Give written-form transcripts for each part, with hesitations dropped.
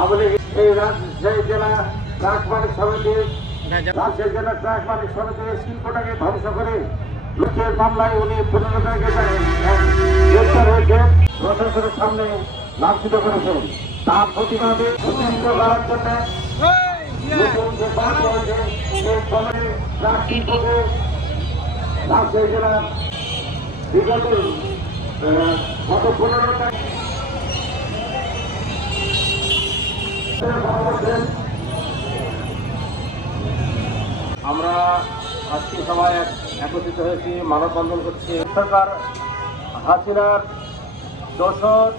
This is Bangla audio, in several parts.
আমাদের এই রাজশাহী জেলা ট্রাক মালিক সমিতির রাজশাহী জেলা ট্রাক মালিক সমিতির শিল্পটাকে ধ্বংস করে লোকের মামলায় উনি 15 তারিখে গ্রেপ্তার হয়েছে, প্রশাসনের সামনে লাঞ্ছিত করেছেন। তার প্রতিবাদে সুচিন্তিত করার জন্য নতুন যে পার্টি হয়েছে সেই কমিটি ট্রাক শিল্পকে রাজশাহী জেলার বিগত গত 15 তারিখ আমরা আজকে সবাই একত্রিত হয়েছি, মানববন্ধন করছি। সরকার হাসিনার দোষর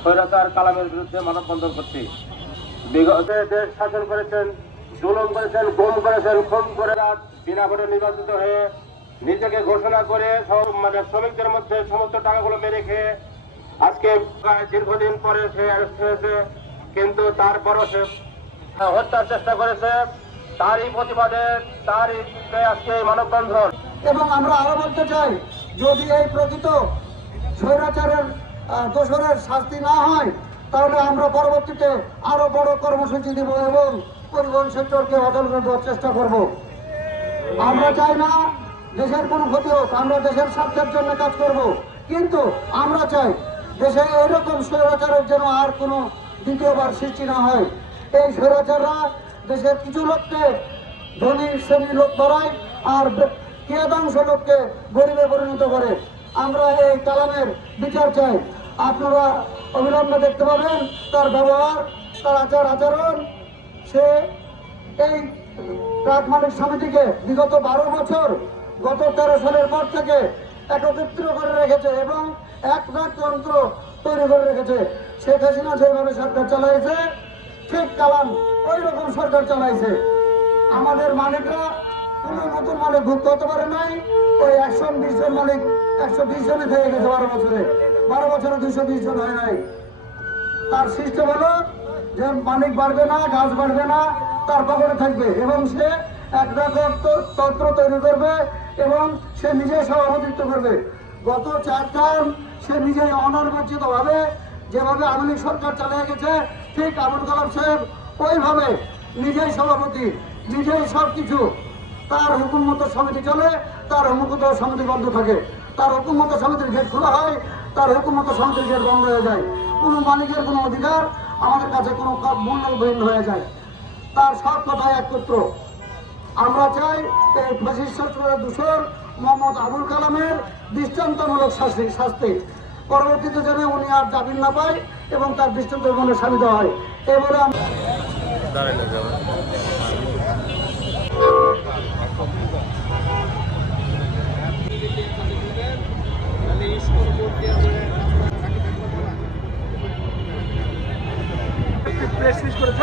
স্বৈরাচার কালামের বিরুদ্ধে মানববন্ধন করছি। বিগত দেশ শাসন করেছেন, জুলুম করেছেন, গুম করেছেন, খুন করে বিনা ভোটে নির্বাচিত হয়ে নিজেকে ঘোষণা করে শ্রমিকদের মধ্যে সমস্ত টাকাগুলো মেরে খেয়ে আজকে দীর্ঘদিন পরে সে অ্যারেস্ট হয়েছে, কিন্তু তারপরও সে হত্যার চেষ্টা করেছে। তারই প্রতিবাদে তারই আজকে মানববন্ধন। এবং আমরা আরো বলতে চাই, যদি এই প্রকৃত স্বৈরাচারের দোষরের শাস্তি না হয় তাহলে আমরা পরবর্তীতে আরো বড় কর্মসূচি দিব এবং পরিবহন সেক্টরকে অচল করে দেওয়ার চেষ্টা করব। আমরা চাই না দেশের কোনো ক্ষতি হোক, আমরা দেশের স্বার্থের জন্য কাজ করব, কিন্তু আমরা চাই দেশে এরকম স্বৈরাচারের যেন আর কোনো দ্বিতীয়বার সৃষ্টি না হয়। এই স্বৈরাচাররা দেশের কিছু লোককে ধনী শ্রেণীর লোক বাড়ায় আর কিয়দাংশ লোককে গরিবে পরিণত করে। আমরা এই কালামের বিচার চাই। আপনারা অবিলম্বে দেখতে পাবেন তার ব্যবহার, তার আচরণ। সে এই ট্রাক মালিক সমিতিকে বিগত 12 বছর, গত 13 সালের পর থেকে একত্রিত করে রেখেছে এবং এক তন্ত্র তৈরি করে রেখেছে। শেখ হাসিনা যেভাবে সরকার চালাইছে, ঠিক কালাম ওই রকম সরকার চালাইছে। আমাদের মালিকরা কোন নতুন মালিক ভুক্ত হতে পারে নাই। ওই 120 জন মালিক 120 জনে থেকে গেছে 12 বছরে 220 জন হয় নাই। তার সিস্টেম হলো যে মালিক বাড়বে না, গাছ বাড়বে না, তার পকেটে থাকবে এবং সে একটা তন্ত্র তৈরি করবে এবং সে নিজে সভাপতিত্ব করবে। গত 4 টার্ম সে নিজেই অনির্বাচিত ভাবে যেভাবে আওয়ামী লীগ সরকার চালিয়ে গেছে, ঠিক আবুল কালাম সাহেব ওইভাবে নিজেই সভাপতি, নিজেই সবকিছু। তার হুকুম মতো সমিতি চলে, তার হুকুম মতো সমিতি বন্ধ থাকে। তার হুকুম মতো সমিতির গেট খোলা হয়, তার হুকুম মতো সমিতির গেট বন্ধ হয়ে যায়। কোনো মালিকের কোনো অধিকার আমাদের কাছে কোনো মূল্যহীন হয়ে যায়। তার সব কথায় একত্র। আমরা চাই এই ফ্যাসিস্ট সরকারের দূষণ মোহাম্মদ আবুল কালামের দৃষ্টান্তমূলক শাস্তি। পরবর্তীতে যেন উনি আর জামিন না পায় এবং তার দৃষ্টান্তমূলক শাস্তি হয়। এবারে প্রেস লিস্ট করেছ?